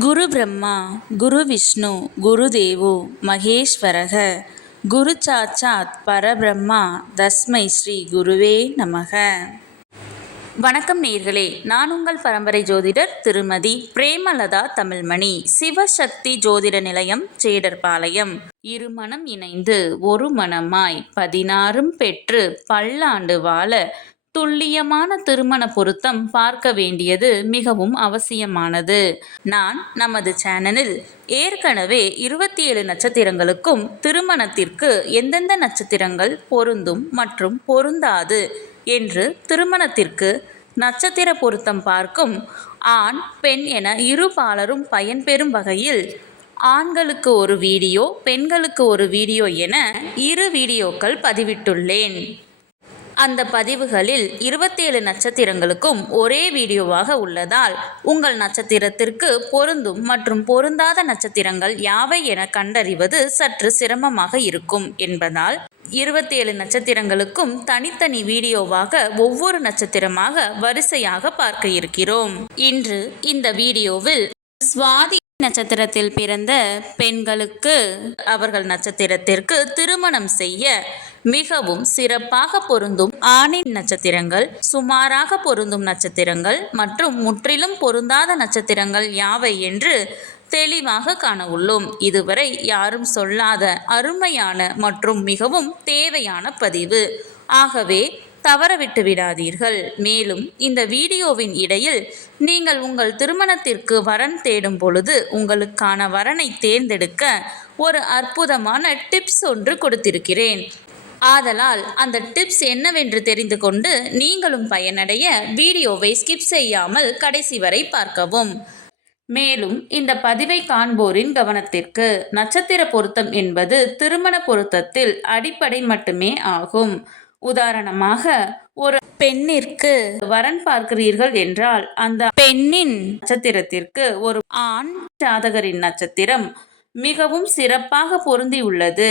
குரு பிரம்மா குரு விஷ்ணு குரு தேவோ மகேஸ்வரக குரு சாட்சாத் பரபிரம்மா தஸ்மை ஸ்ரீ குருவே நமக. வணக்கம் நேயர்களே, நான் உங்கள் பரம்பரை ஜோதிடர் திருமதி பிரேமலதா தமிழ்மணி. சிவசக்தி ஜோதிட நிலையம், ஜேடர்பாளையம். இருமனம் இணைந்து ஒரு மனமாய் 16 பெற்று பல்லாண்டு வாழ துல்லியமான திருமண பொருத்தம் பார்க்க வேண்டியது மிகவும் அவசியமானது. நான் நமது சேனலில் ஏற்கனவே 27 நட்சத்திரங்களுக்கும் திருமணத்திற்கு எந்தெந்த நட்சத்திரங்கள் பொருந்தும் மற்றும் பொருந்தாது என்று திருமணத்திற்கு நட்சத்திர பொருத்தம் பார்க்கும் ஆண் பெண் என இரு பாலரும் பயன்பெறும் வகையில் ஆண்களுக்கு ஒரு வீடியோ, பெண்களுக்கு ஒரு வீடியோ என 2 வீடியோக்கள் பதிவிட்டுள்ளேன். அந்த பதிவுகளில் 27 நட்சத்திரங்களுக்கும் ஒரே வீடியோவாக உள்ளதால் உங்கள் நட்சத்திரத்திற்கு பொருந்தும் மற்றும் பொருந்தாத நட்சத்திரங்கள் யாவை என கண்டறிவது சற்று சிரமமாக இருக்கும் என்பதால் 27 நட்சத்திரங்களுக்கும் தனித்தனி வீடியோவாக ஒவ்வொரு நட்சத்திரமாக வரிசையாக பார்க்க இருக்கிறோம். இன்று இந்த வீடியோவில் சுவாதி நட்சத்திரத்தில் பிறந்த பெண்களுக்கு அவர்கள் நட்சத்திரத்திற்கு திருமணம் செய்ய மிகவும் சிறப்பாக பொருந்தும் ஆணின் நட்சத்திரங்கள், சுமாராக பொருந்தும் நட்சத்திரங்கள் மற்றும் முற்றிலும் பொருந்தாத நட்சத்திரங்கள் யாவை என்று தெளிவாக காண உள்ளோம். இதுவரை யாரும் சொல்லாத அருமையான மற்றும் மிகவும் தேவையான பதிவு. ஆகவே தவறவிட்டு விடாதீர்கள். மேலும் இந்த வீடியோவின் இடையில் நீங்கள் உங்கள் திருமணத்திற்கு வரன் தேடும் பொழுது உங்களுக்கான வரனை தேர்ந்தெடுக்க ஒரு அற்புதமான டிப்ஸ் ஒன்று கொடுத்திருக்கிறேன். ஆதலால் அந்த டிப்ஸ் என்னவென்று தெரிந்து கொண்டு நீங்களும் பயனடைய வீடியோவை ஸ்கிப் செய்யாமல் கடைசி வரை பார்க்கவும். மேலும் இந்த பதிவை காண்போரின் கவனத்திற்கு, நட்சத்திர பொருத்தம் என்பது திருமண பொருத்தத்தில் அடிப்படை மட்டுமே ஆகும். உதாரணமாக, ஒரு பெண்ணிற்கு வரன் பார்க்கிறீர்கள் என்றால் அந்த பெண்ணின் நட்சத்திரத்திற்கு ஒரு ஆண் ஜாதகரின் நட்சத்திரம் மிகவும் சிறப்பாக பொருந்தி உள்ளது,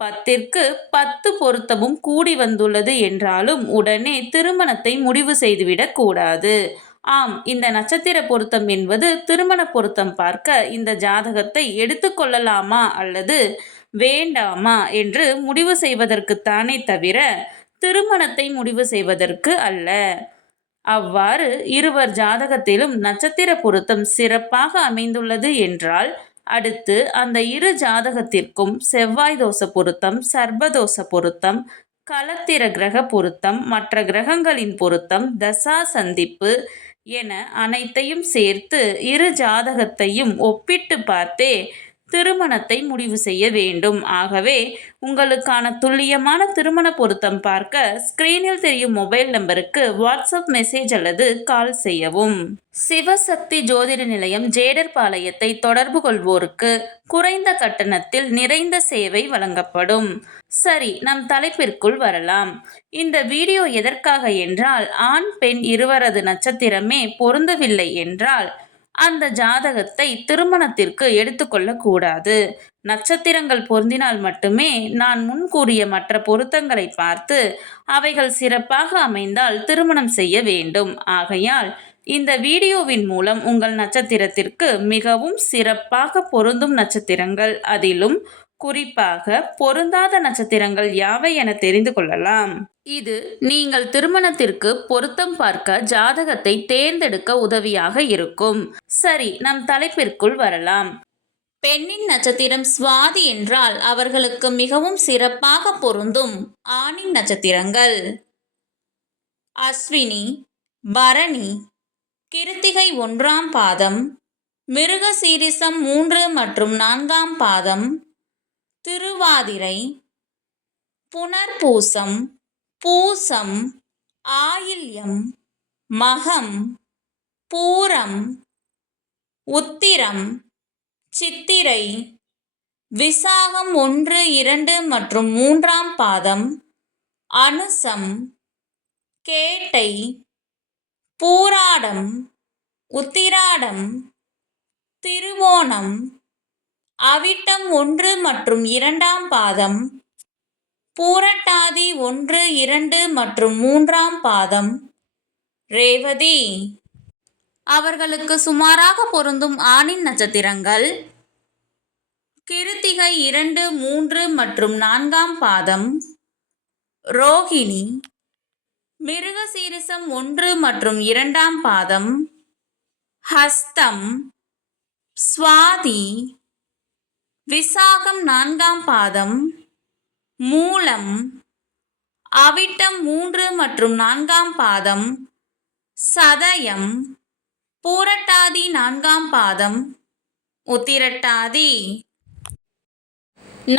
10ற்கு 10 பொருத்தமும் கூடி வந்துள்ளது என்றாலும் உடனே திருமணத்தை முடிவு செய்துவிடக் கூடாது. ஆம், இந்த நட்சத்திர பொருத்தம் என்பது திருமண பொருத்தம் பார்க்க இந்த ஜாதகத்தை எடுத்துக்கொள்ளலாமா அல்லது வேண்டாமா என்று முடிவு செய்வதற்குத்தானே தவிர திருமணத்தை முடிவு செய்வதற்கு அல்ல. அவ்வாறு இருவர் ஜாதகத்திலும் நட்சத்திர பொருத்தம் சிறப்பாக அமைந்துள்ளது என்றால் அடுத்து அந்த இரு ஜாதகத்திற்கும் செவ்வாய் தோஷ பொருத்தம், சர்ப்பதோஷ பொருத்தம், களத்திர கிரக பொருத்தம், மற்ற கிரகங்களின் பொருத்தம், தசா சந்திப்பு என அனைத்தையும் சேர்த்து இரு ஜாதகத்தையும் ஒப்பிட்டு பார்த்தே திருமணத்தை முடிவு செய்ய வேண்டும். ஆகவே உங்களுக்கான துல்லியமான திருமண பொருத்தம் பார்க்க ஸ்கிரீனில் தெரியும் மொபைல் நம்பருக்கு வாட்ஸ்அப் மெசேஜ் அல்லது கால் செய்யவும். சிவசக்தி ஜோதிட நிலையம், ஜேடர்பாளையத்தை தொடர்பு கொள்வோருக்கு குறைந்த கட்டணத்தில் நிறைந்த சேவை வழங்கப்படும். சரி, நம் தலைப்பிற்குள் வரலாம். இந்த வீடியோ எதற்காக என்றால், ஆண் பெண் இருவரது நட்சத்திரமே பொருந்தவில்லை என்றால் அந்த ஜாதகத்தை திருமணத்திற்கு எடுத்துக்கொள்ளக்கூடாது. நட்சத்திரங்கள் பொருந்தினால் மட்டுமே நான் முன் கூறிய மற்ற பொருத்தங்களை பார்த்து அவைகள் சிறப்பாக அமைந்தால் திருமணம் செய்ய வேண்டும். ஆகையால் இந்த வீடியோவின் மூலம் உங்கள் நட்சத்திரத்திற்கு மிகவும் சிறப்பாக பொருந்தும் நட்சத்திரங்கள், அதிலும் குறிப்பாக பொருந்தாத நட்சத்திரங்கள் யாவை என தெரிந்து கொள்ளலாம். இது நீங்கள் திருமணத்திற்கு பொருத்தம் பார்க்க ஜாதகத்தை தேர்ந்தெடுக்க உதவியாக இருக்கும். சரி, நம் தலைப்பிற்குள் வரலாம். பெண்ணின் நட்சத்திரம் சுவாதி என்றால் அவர்களுக்கு மிகவும் சிறப்பாக பொருந்தும் ஆணின் நட்சத்திரங்கள் அஸ்வினி, பரணி, கிருத்திகை 1ஆம் பாதம், மிருகசீரிசம் 3 மற்றும் 4ஆம் பாதம், திருவாதிரை, புனர்பூசம், பூசம், ஆயில்யம், மகம், பூரம், உத்திரம், சித்திரை, விசாகம் 1, 2 மற்றும் 3ஆம் பாதம், அனுசம், கேட்டை, பூராடம், உத்திராடம், திருவோணம், அவிட்டம் 1 மற்றும் 2ஆம் பாதம், பூரட்டாதி 1, 2 மற்றும் 3ஆம் பாதம், ரேவதி, அவர்களுக்கு சுமாராக பொருந்தும் ஆணின் நட்சத்திரங்கள் கிருத்திகை 2, 3 மற்றும் 4ஆம் பாதம், ரோகிணி, மிருகசீரிசம் 1 மற்றும் 2ஆம் பாதம், ஹஸ்தம், சுவாதி, விசாகம் 4ஆம் பாதம், மூலம், அவிட்டம் 3 மற்றும் 4ஆம் பாதம், சதயம், பூரட்டாதி 4ஆம் பாதம், உத்திரட்டாதி.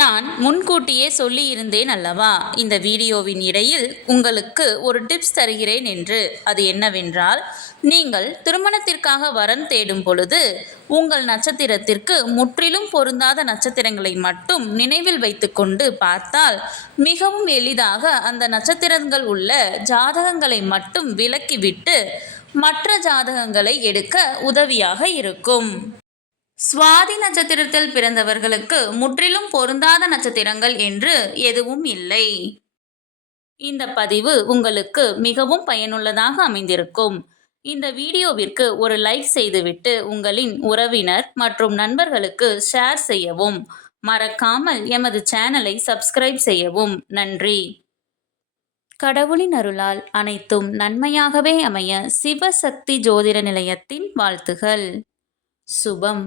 நான் முன்கூட்டியே சொல்லியிருந்தேன் அல்லவா, இந்த வீடியோவின் இடையில் உங்களுக்கு ஒரு டிப்ஸ் தருகிறேன் என்று. அது என்னவென்றால், நீங்கள் திருமணத்திற்காக வரன் தேடும் பொழுது உங்கள் நட்சத்திரத்திற்கு முற்றிலும் பொருந்தாத நட்சத்திரங்களை மட்டும் நினைவில் வைத்துக்கொண்டு பார்த்தால் மிகவும் எளிதாக அந்த நட்சத்திரங்கள் உள்ள ஜாதகங்களை மட்டும் விலக்கிவிட்டு மற்ற ஜாதகங்களை எடுக்க உதவியாக இருக்கும். சுவாதி நட்சத்திரத்தில் பிறந்தவர்களுக்கு முற்றிலும் பொருந்தாத நட்சத்திரங்கள் என்று எதுவும் இல்லை. இந்த பதிவு உங்களுக்கு மிகவும் பயனுள்ளதாக அமைந்திருக்கும். இந்த வீடியோவிற்கு ஒரு லைக் செய்துவிட்டு உங்களின் உறவினர் மற்றும் நண்பர்களுக்கு ஷேர் செய்யவும். மறக்காமல் எமது சேனலை சப்ஸ்கிரைப் செய்யவும். நன்றி. கடவுளின் அருளால் அனைத்தும் நன்மையாகவே அமைய சிவசக்தி ஜோதிட நிலையத்தின் வாழ்த்துகள். சுபம்.